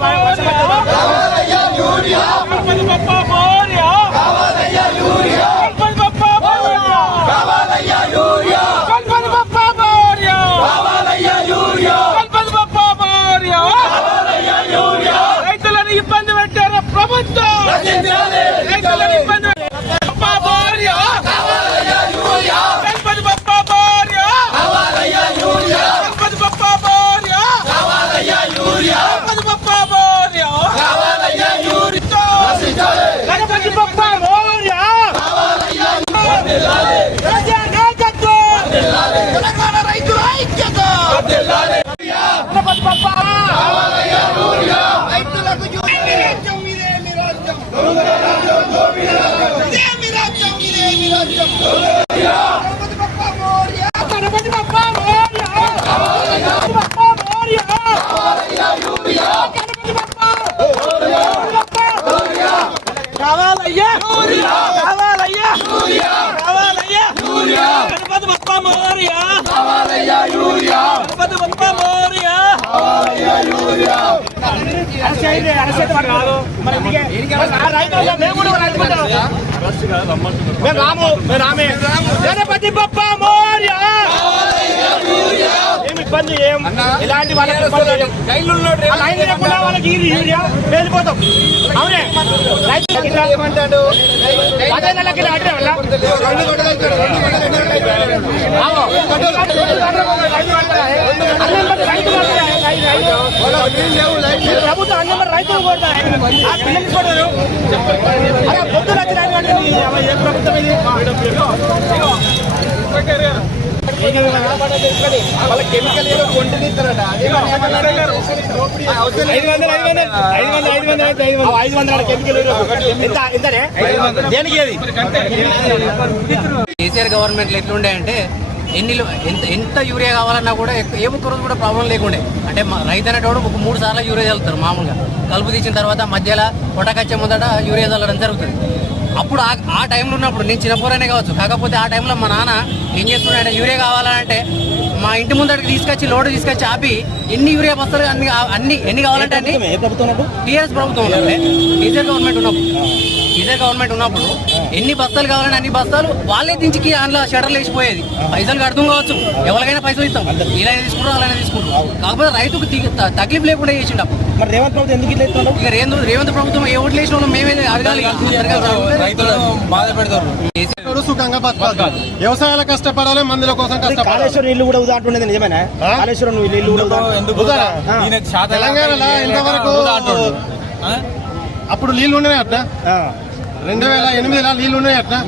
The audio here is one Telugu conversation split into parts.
भाई గణపతి బప్ప రైతులకు ఇదే రాజ్యం ఇదే మీ రాజ్యం ఇదే మీ రాజ్యం ఇదే మీ రాజ్యం గణపతి బప్ప మోరియా గణపతి బప్ప మోరియా గణపతి బప్ప మోరియా గణపతి బప్ప కావాలయ్యా కావాలయ్యా కావాలయ్యా గణపతి బప్ప మోరియా గణపతి బప్ప మోరియా అరెస్ట్ చేయండి, అరెస్ట్ అయితే వాడు రాదు. మరి ఇందుకే. ఆ రైతు వల్ల మేము రాము మేము రామే. గణపతి బప్ప మోరియా. ఏమి ఇబ్బంది ఏం? ఇలాంటి వాళ్ళకి లైన్ లేకుండా వాళ్ళకి యూరియా వెళ్ళిపోతాం అవునే? రైతులకి ఇట్లా పదే నెలలకి ఇలా అంటే వల్ల ఆగో. అన్నం బట్టి రైతులు అంటారా? రైతు- ప్రభుత్వం అన్నం రైతులు కొడతారు. అరే ఏ ప్రభుత్వం ఇది? వాళ్ళ కెమికల్ ఏదో ఐదు వందలు ఐదు వందలు ఐదు వందలు ఐదు వందలు ఐదు వందలు ఐదు వందల కెమికల్ ఎంత ఎంతనే దేనికి కేసీఆర్ గవర్నమెంట్లో ఎట్లుండే అంటే ఎన్ని ఎంత ఎంత యూరియా కావాలన్నా కూడా ఏ ఒక్క రోజు కూడా ప్రాబ్లం లేకుండే. అంటే మా రైతు అనేటోడు ఒక మూడు సార్లు యూరియా చల్లుతారు మామూలుగా. కలుపు తీసిన తర్వాత మధ్యలో పొటకచ్చే ముందట యూరియా చల్లడం జరుగుతుంది. అప్పుడు ఆ ఆ టైంలో ఉన్నప్పుడు నేను చిన్నపోరనే కావచ్చు. కాకపోతే ఆ టైంలో మా నాన్న ఏం చేస్తున్నాడు యూరియా కావాలంటే మా ఇంటి ముందటికి తీసుకొచ్చి లోడ్ తీసుకొచ్చి ఆపి ఎన్ని యూరియా బస్తాలు అన్ని అన్ని ఎన్ని కావాలంటే అన్ని ఏ ప్రభుత్వం? ఉన్నప్పుడు టీఆర్ఎస్ ప్రభుత్వం ఉన్నప్పుడే. కేసీఆర్ గవర్నమెంట్ ఉన్నప్పుడు. కేసీఆర్ గవర్నమెంట్ ఉన్నప్పుడు ఎన్ని బస్తాలు కావాలని అన్ని బస్తాలు వాళ్ళే దించికి అందులో షటర్లు వేసిపోయేది పైసలు కడుతుంది కావచ్చు. ఎవరికైనా పైసలు ఇస్తాం. ఇలా తీసుకుంటారు అలానే తీసుకుంటారు కాకపోతే రైతుకు తి- త- తక్లీఫ్ లేకుండా చేసిండు అప్పుడు. మరి రేవంత్ ప్రభుత్వం ఎందుకు ఇట్లా ఇక రేవంత్ రేవంత్ ప్రభుత్వం ఏ ఓట్లు వేసిన మేమే అడగాలి. రైతులు సుఖంగా బతకాలి. వ్యవసాయాల కష్టపడాలి మందుల కోసం కష్టపడాలి. కాళేశ్వరం ఇల్లు కూడా ఉదా అంటుండేది నిజమేనా? కాళేశ్వరం ఇల్లు కూడా? తెలంగాణలో ఇంతవరకు అప్పుడు నీళ్ళు ఉన్నాయి అట్లా? ఆ. రెండు వేల ఎనిమిదిలో నీళ్ళు ఉన్నాయి అట్లా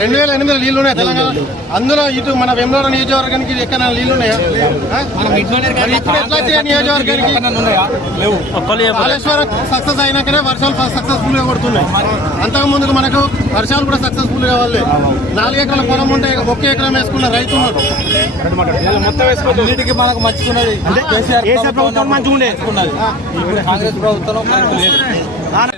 రెండు వేల ఎనిమిదిలో నీళ్ళు ఉన్నాయి తెలంగాణ అందులో ఇటు మన వెమ్లూరు నియోజకవర్గానికి ఎక్కడ నీళ్ళు ఉన్నాయా ఆ? మరి ఇప్పుడు ఎట్లా వచ్చాయి నియోజకవర్గానికి? కాళేశ్వరం సక్సెస్ అయినాకనే వర్షాలు సక్సెస్ఫుల్గా కొడుతున్నాయి. అంతకు ముందుకు మనకు వర్షాలు కూడా సక్సెస్ఫుల్గా వాళ్ళే నాలుగు ఎకరాల పొలం ఉంటే ఒక్క ఎకరం వేసుకున్న రైతు అన్నిటికీ మనకు కేసీఆర్ ప్రభుత్వం మంచిగా కాంగ్రెస్ ప్రభుత్వం